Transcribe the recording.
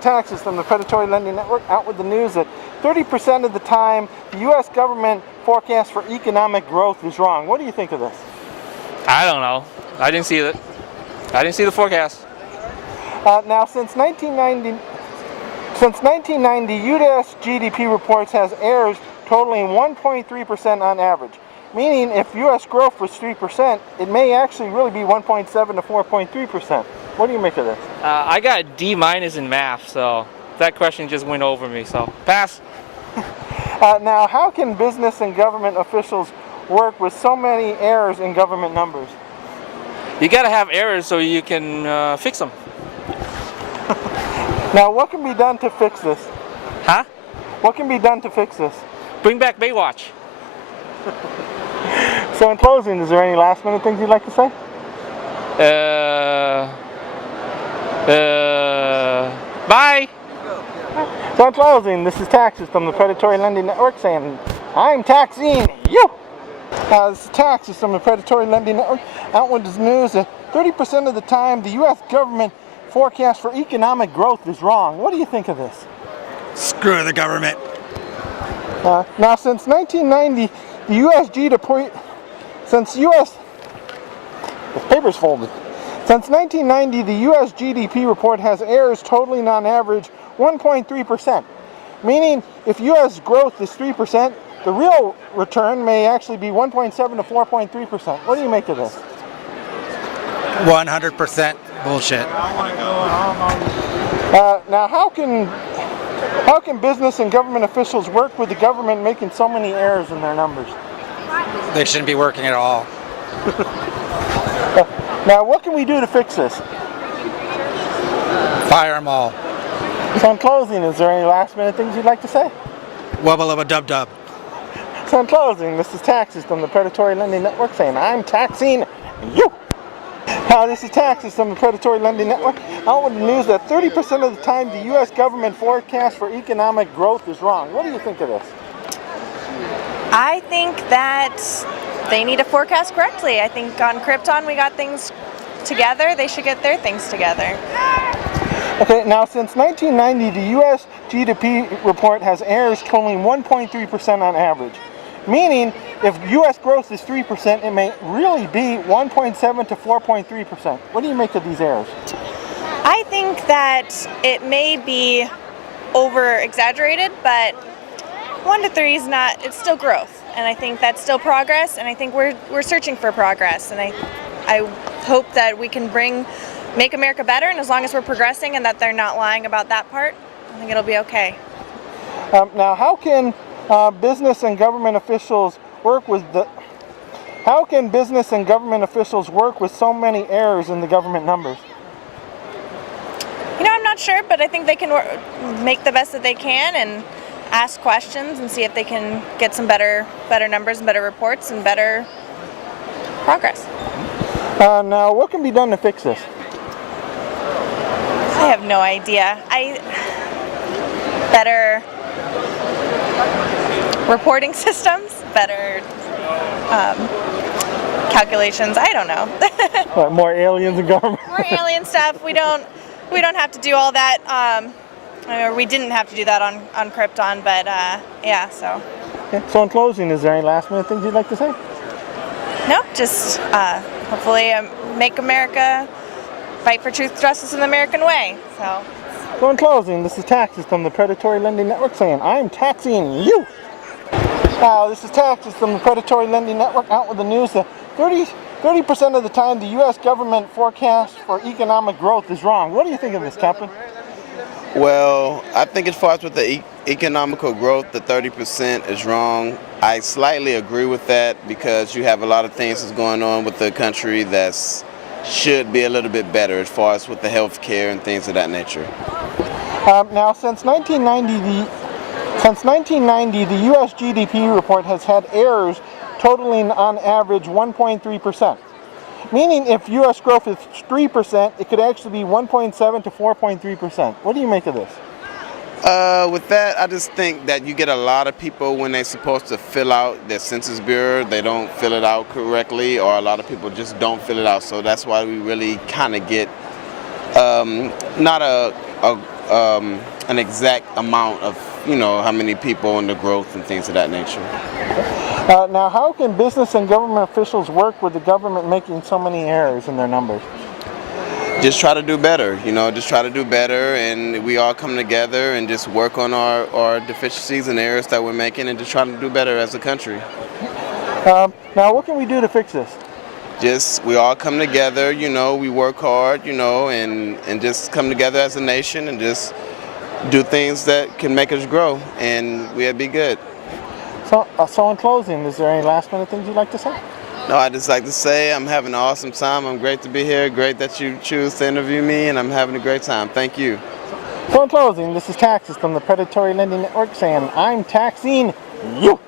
Taxes from the Predatory Lending Network out with the news that 30% of the time the U.S. government forecast for economic growth is wrong. What do you think of this? I don't know. I didn't see it. I didn't see the forecast. Now, since 1990, U.S. GDP reports has errors totaling 1.3% on average. Meaning, if U.S. growth was 3%, it may actually really be 1.7 to 4.3%. What do you make of this? I got a D- in math, so that question just went over me, so pass. Now, how can business and government officials work with so many errors in government numbers? You gotta have errors so you can fix them. Now, what can be done to fix this? Huh? What can be done to fix this? Bring back Baywatch. So in closing, is there any last minute things you'd like to say? Bye! So in closing, this is Taxes from the Predatory Lending Network saying, I'm taxing you! This is Taxes from the Predatory Lending Network out with this news that 30% of the time the U.S. government forecast for economic growth is wrong. What do you think of this? Screw the government. Now, since 1990, the U.S. GDP, the paper's folded. Since 1990, the U.S. GDP report has errors totaling on average 1.3%. Meaning, if U.S. growth is 3%, the real return may actually be 1.7 to 4.3%. What do you make of this? 100% bullshit. Now, how can business and government officials work with the government making so many errors in their numbers? They shouldn't be working at all. Now, what can we do to fix this? Fire them all. So in closing, is there any last minute things you'd like to say? Wubba lubba dub dub. So in closing, this is Taxes from the Predatory Lending Network saying, I'm taxing you! This is Taxes from the Predatory Lending Network out with the news that 30% of the time the U.S. government forecast for economic growth is wrong. What do you think of this? I think that they need to forecast correctly. I think on Krypton we got things together. They should get their things together. Okay, now since 1990, the U.S. GDP report has errors totaling 1.3% on average. Meaning, if U.S. growth is 3%, it may really be 1.7 to 4.3%. What do you make of these errors? I think that it may be over-exaggerated, but 1 to 3 is not, it's still growth. And I think that's still progress, and I think we're searching for progress. And I hope that we can make America better, and as long as we're progressing and that they're not lying about that part, I think it'll be okay. Now, how can business and government officials work with so many errors in the government numbers? You know, I'm not sure, but I think they can make the best that they can and ask questions and see if they can get some better numbers and better reports and better progress. Now, what can be done to fix this? I have no idea. Better reporting systems, better calculations. I don't know. What, more aliens in government? More alien stuff. We don't have to do all that. We didn't have to do that on Krypton, but yeah. So. Okay. So in closing, is there any last minute things you'd like to say? Nope. Just hopefully make America fight for truth, justice, and the American way. So in closing, this is Taxes from the Predatory Lending Network saying, I'm taxing you! This is Taxes from the Predatory Lending Network out with the news that 30% of the time the U.S. government forecast for economic growth is wrong. What do you think of this, Captain? Well, I think as far as with the economical growth, the 30% is wrong. I slightly agree with that because you have a lot of things that's going on with the country that should be a little bit better as far as with the health care and things of that nature. Now, since 1990, the U.S. GDP report has had errors totaling on average 1.3%. Meaning if U.S. growth is 3%, it could actually be 1.7 to 4.3%. What do you make of this? With that, I just think that you get a lot of people when they're supposed to fill out their Census Bureau, they don't fill it out correctly, or a lot of people just don't fill it out. So that's why we really kind of get not a an exact amount of, how many people and the growth and things of that nature. Now, how can business and government officials work with the government making so many errors in their numbers? Just try to do better, just try to do better, and we all come together and just work on our deficiencies and errors that we're making and just try to do better as a country. Now, what can we do to fix this? Just, we all come together, we work hard, and just come together as a nation and just do things that can make us grow, and we'll be good. So in closing, is there any last minute things you'd like to say? No, I'd just like to say I'm having an awesome time. I'm great to be here. Great that you choose to interview me, and I'm having a great time. Thank you. So in closing, this is Taxes from the Predatory Lending Network saying I'm taxing you.